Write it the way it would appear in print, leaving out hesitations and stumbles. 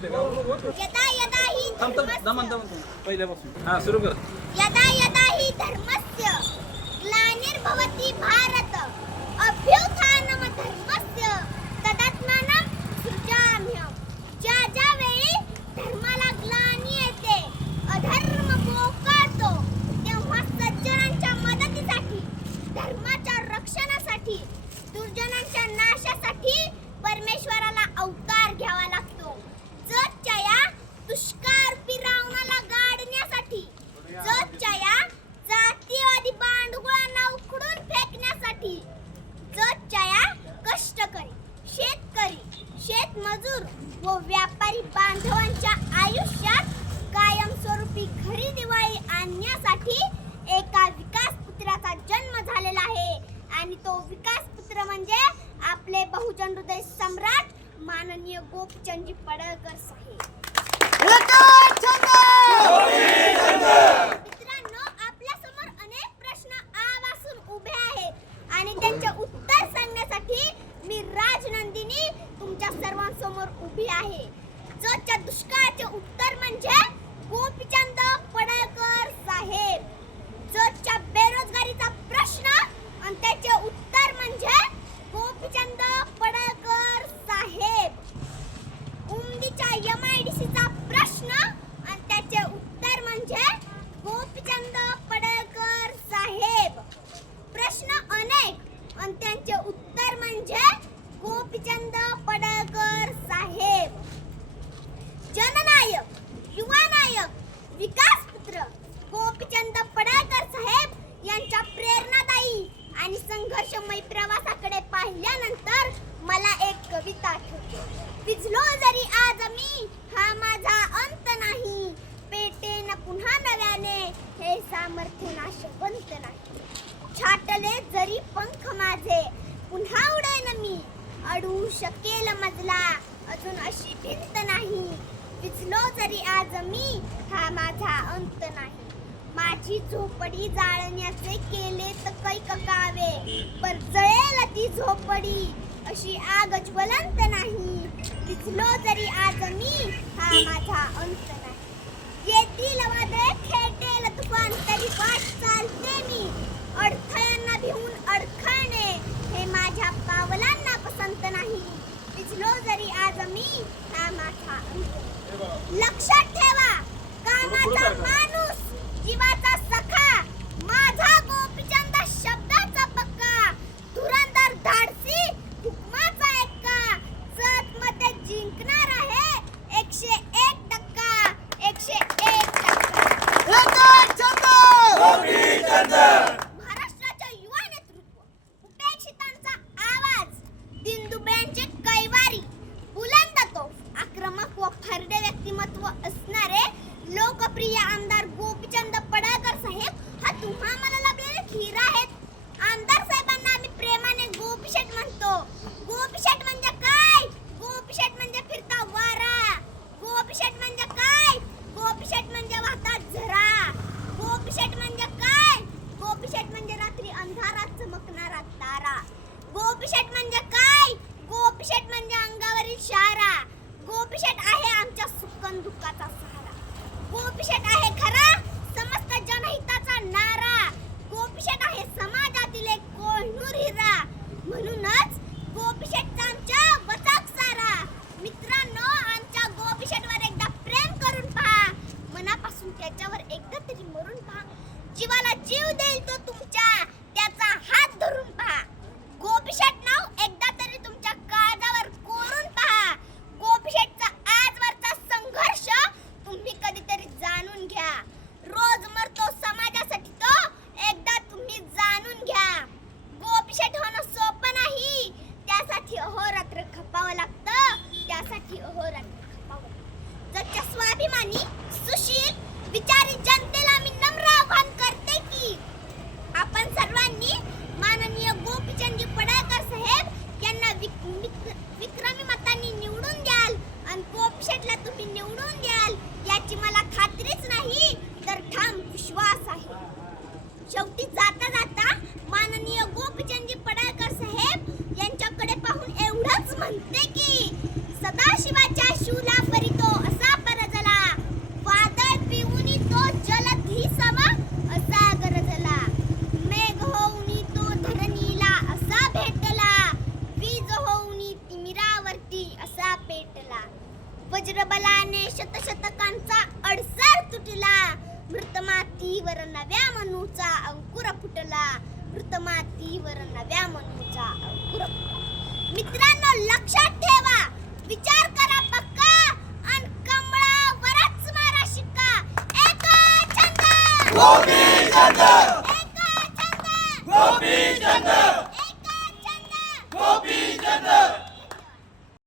यदा यदा हि पहिल्यापासून हा सुरू कर. यदा यदा हि धर्मस्य ग्लानिर्भवति भारत अभ्युत्थानम धर्मस्य तदात्मानं सृजाम्यहम्. ज्या ज्या वेळी धर्माला ग्लानी येते, अधर्म पोकारतो, तेव्हा सज्जनांच्या मदतीसाठी, धर्माच्या रक्षणासाठी, दुर्जनांच्या नाशासाठी परमेश्वराला अवतार घ्यावा लागतो. जगच्या या दुष्काळरूपी रावणाला गाडण्यासाठी, जगच्या या जातीवादी बांडगुळांना उखडून फेकण्यासाठी, जगच्या या कष्टकरी, शेतकरी, शेतमजूर व व्यापारी बांधवांच्या आयुष्यात कायमस्वरूपी घरी दिवाळी आणण्यासाठी एका विकास पुत्राचा जन्म झालेला आहे. आणि तो विकास पुत्र म्हणजे आपले बहुजन हृदय सम्राट माननीय गोपीचंदजी पडळकर साहेब. मित्रांनो, आपल्या समोर अनेक प्रश्न आवासून उभे आहेत आणि त्यांचे उत्तर सांगण्यासाठी मी राजनंदिनी तुमच्या सर्वांसमोर उभी आहे. जगच्या दुष्काळाचे उत्तर म्हणजे गोपीचंद पडळकर साहेब. जगच्या बेरोजगारीचा प्रश्न आणि त्याचे उत्तर म्हणजे गोपीचंद पडळकर साहेब. उमदीच्या MIDCचा प्रश्न आणि त्याचे उत्तर म्हणजे गोपीचंद पडळकर साहेब. प्रश्न अनेक आणि त्यांचे उत्तर म्हणजे गोपीचंद पडळकर साहेब. जननायक, युवानायक, विकासपुत्र गोपीचंद पडळकर साहेब यांच्या प्रेरणादायी आणि संघर्षमय प्रवासाकडे पाहिल्यानंतर मला एक कविता आठवते. विझलो जरी आज मी, हा माझा अंत नाही, पेटेन पुन्हा नव्याने, हे सामर्थ्य नाशवंत नाही. छाटले जरी पंख माझे, पुन्हा उडेन मी, अडवू शकेल मजला, अजून अशी भिंत नाही. विझलो जरी आज मी, हा माझा अंत नाही. माझी झोपडी जाळण्याचे केले तर कैक कावे, पर जळेल ती झोपडी, अशी आग ज्वलंत नाही. विझलो जरी आज मी, हा माझा अंत नाही. येतील वादळे, खेटेल तुफान, तरी वाट चालते मी, अडथळ्यांना भिवून अडखळणे, हे माझ्या पावलांना पसंत नाही. विझलो जरी आज मी, हा माझा अंत नाही. लक्षात ठेवा, कामाचा माणूस, जीवाचा सखा, माझा गोपीचंद शब्दाचा पक्का, धुरंधर धाडसी, हुकमाचा एक्का, जत मध्ये जिंकणार आहे 101%, 101%. महाराष्ट्राच्या युवा नेतृत्व, उपेक्षितांचा आवाज, दिनदुबळ्यांचे कैवारी, बुलंद तोफ, आक्रमक व फरडे व्यक्तिमत्व असणे मनूचा अंकुर फुटला, मृत मातीवर नव्या मनूचा अंकुर फुटला. मित्रांनो, लक्षात ठेवा, विचार करा पक्का आणि कमळावरच मारा शिक्का. एक छंद गोपीचंद एक छंद गोपीचंद एक छंद गोपीचंद